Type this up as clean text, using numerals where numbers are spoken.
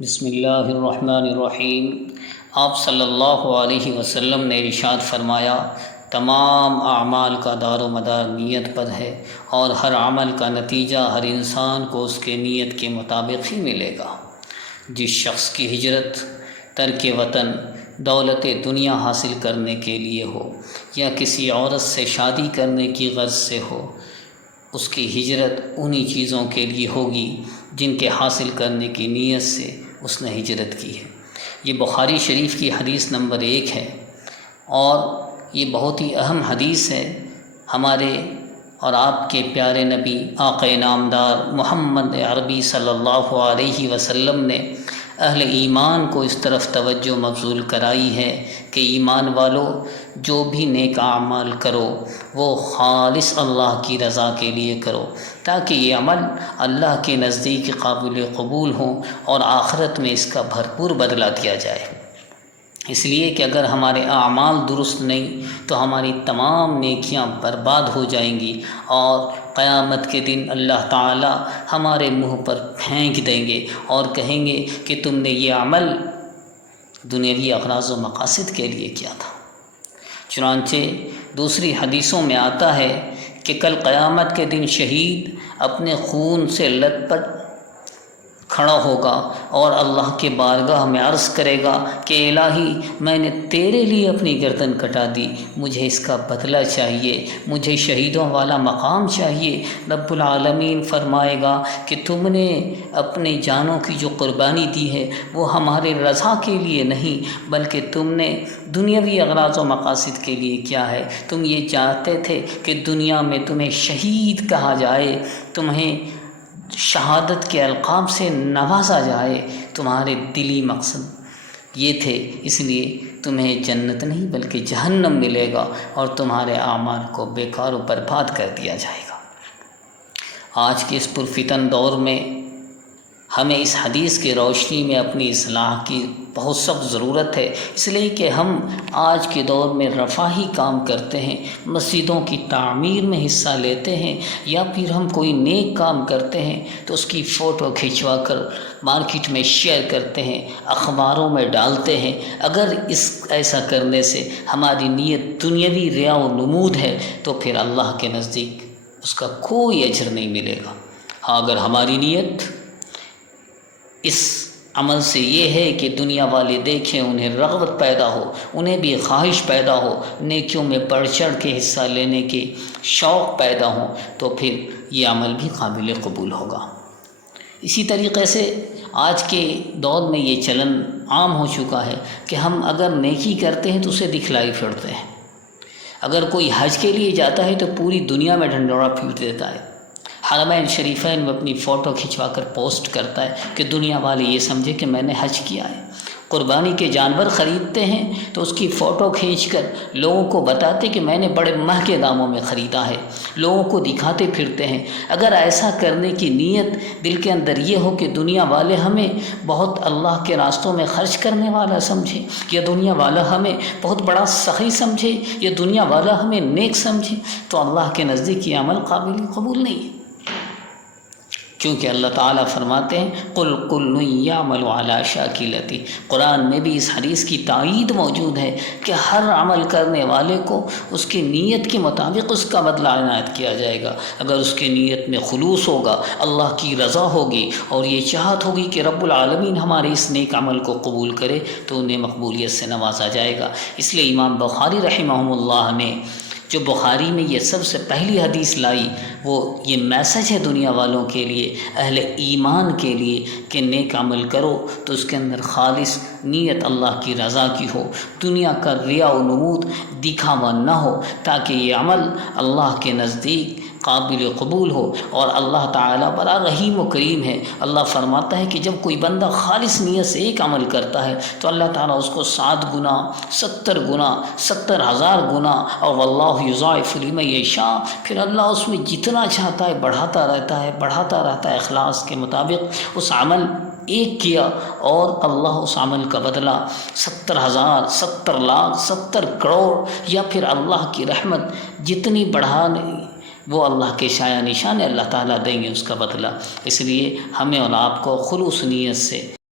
بسم اللہ الرحمن الرحیم۔ آپ صلی اللہ علیہ وسلم نے ارشاد فرمایا، تمام اعمال کا دار و مدار نیت پر ہے، اور ہر عمل کا نتیجہ ہر انسان کو اس کے نیت کے مطابق ہی ملے گا۔ جس شخص کی ہجرت ترک وطن دولت دنیا حاصل کرنے کے لیے ہو یا کسی عورت سے شادی کرنے کی غرض سے ہو، اس کی ہجرت انہی چیزوں کے لیے ہوگی جن کے حاصل کرنے کی نیت سے اس نے ہجرت کی ہے۔ یہ بخاری شریف کی حدیث نمبر 1 ہے، اور یہ بہت ہی اہم حدیث ہے۔ ہمارے اور آپ کے پیارے نبی آقا نامدار محمد عربی صلی اللہ علیہ وسلم نے اہل ایمان کو اس طرف توجہ مبذول کرائی ہے کہ ایمان والو، جو بھی نیک اعمال کرو وہ خالص اللہ کی رضا کے لیے کرو، تاکہ یہ عمل اللہ کے نزدیک قابل قبول ہوں اور آخرت میں اس کا بھرپور بدلہ دیا جائے۔ اس لیے کہ اگر ہمارے اعمال درست نہیں تو ہماری تمام نیکیاں برباد ہو جائیں گی، اور قیامت کے دن اللہ تعالی ہمارے منہ پر پھینک دیں گے اور کہیں گے کہ تم نے یہ عمل دنیاوی اغراض و مقاصد کے لیے کیا تھا۔ چنانچہ دوسری حدیثوں میں آتا ہے کہ کل قیامت کے دن شہید اپنے خون سے لت پت کھڑا ہوگا اور اللہ کے بارگاہ میں عرض کرے گا کہ الہی، میں نے تیرے لیے اپنی گردن کٹا دی، مجھے اس کا بدلہ چاہیے، مجھے شہیدوں والا مقام چاہیے۔ رب العالمین فرمائے گا کہ تم نے اپنے جانوں کی جو قربانی دی ہے وہ ہمارے رضا کے لیے نہیں، بلکہ تم نے دنیاوی اغراض و مقاصد کے لیے کیا ہے۔ تم یہ چاہتے تھے کہ دنیا میں تمہیں شہید کہا جائے، تمہیں شہادت کے القاب سے نوازا جائے، تمہارے دلی مقصد یہ تھے، اس لیے تمہیں جنت نہیں بلکہ جہنم ملے گا، اور تمہارے اعمال کو بیکار و برباد کر دیا جائے گا۔ آج کے اس پرفتن دور میں ہمیں اس حدیث کی روشنی میں اپنی اصلاح کی بہت سخت ضرورت ہے، اس لیے کہ ہم آج کے دور میں رفاہی کام کرتے ہیں، مسجدوں کی تعمیر میں حصہ لیتے ہیں، یا پھر ہم کوئی نیک کام کرتے ہیں تو اس کی فوٹو کھنچوا کر مارکیٹ میں شیئر کرتے ہیں، اخباروں میں ڈالتے ہیں۔ اگر ایسا کرنے سے ہماری نیت دنیاوی ریا و نمود ہے تو پھر اللہ کے نزدیک اس کا کوئی اجر نہیں ملے گا۔ ہاں، اگر ہماری نیت اس عمل سے یہ ہے کہ دنیا والے دیکھیں، انہیں رغبت پیدا ہو، انہیں بھی خواہش پیدا ہو، نیکیوں میں بڑھ چڑھ کے حصہ لینے کے شوق پیدا ہو، تو پھر یہ عمل بھی قابل قبول ہوگا۔ اسی طریقے سے آج کے دور میں یہ چلن عام ہو چکا ہے کہ ہم اگر نیکی کرتے ہیں تو اسے دکھلائی پھرتے ہیں۔ اگر کوئی حج کے لیے جاتا ہے تو پوری دنیا میں ڈھنڈورا پیٹ دیتا ہے، حرمین شریفین میں اپنی فوٹو کھنچوا کر پوسٹ کرتا ہے کہ دنیا والے یہ سمجھے کہ میں نے حج کیا ہے۔ قربانی کے جانور خریدتے ہیں تو اس کی فوٹو کھینچ کر لوگوں کو بتاتے کہ میں نے بڑے مہنگے داموں میں خریدا ہے، لوگوں کو دکھاتے پھرتے ہیں۔ اگر ایسا کرنے کی نیت دل کے اندر یہ ہو کہ دنیا والے ہمیں بہت اللہ کے راستوں میں خرچ کرنے والا سمجھے، یا دنیا والا ہمیں بہت بڑا سخی سمجھے، یا دنیا والا ہمیں نیک سمجھے، تو اللہ کے نزدیک یہ عمل قابل قبول نہیں ہے، کیونکہ اللہ تعالیٰ فرماتے ہیں قُلْ كُلٌّ يَعْمَلُ عَلَىٰ شَاكِلَتِهِ۔ قرآن میں بھی اس حدیث کی تائید موجود ہے کہ ہر عمل کرنے والے کو اس کی نیت کے مطابق اس کا بدلہ عنایت کیا جائے گا۔ اگر اس کی نیت میں خلوص ہوگا، اللہ کی رضا ہوگی، اور یہ چاہت ہوگی کہ رب العالمین ہمارے اس نیک عمل کو قبول کرے، تو انہیں مقبولیت سے نوازا جائے گا۔ اس لیے امام بخاری رحمہ اللہ نے جو بخاری میں یہ سب سے پہلی حدیث لائی، وہ یہ میسج ہے دنیا والوں کے لیے، اہل ایمان کے لیے، کہ نیک عمل کرو تو اس کے اندر خالص نیت اللہ کی رضا کی ہو، دنیا کا ریا و نمود دکھاوا نہ ہو، تاکہ یہ عمل اللہ کے نزدیک قابل قبول ہو۔ اور اللہ تعالیٰ بڑا رحیم و کریم ہے۔ اللہ فرماتا ہے کہ جب کوئی بندہ خالص نیت سے ایک عمل کرتا ہے تو اللہ تعالیٰ اس کو 7 گنا، 70 گنا، 70,000 گنا، اور واللہ یضاعف لمن یشاء، پھر اللہ اس میں جتنا چاہتا ہے بڑھاتا رہتا ہے، بڑھاتا رہتا ہے۔ اخلاص کے مطابق اس عمل ایک کیا اور اللہ اس عمل کا بدلہ 70,000، 70 لاکھ، 70 کروڑ، یا پھر اللہ کی رحمت جتنی بڑھانے وہ اللہ کے شایع نشان اللہ تعالیٰ دیں گے اس کا بدلہ۔ اس لیے ہمیں اور آپ کو خلوص نیت سے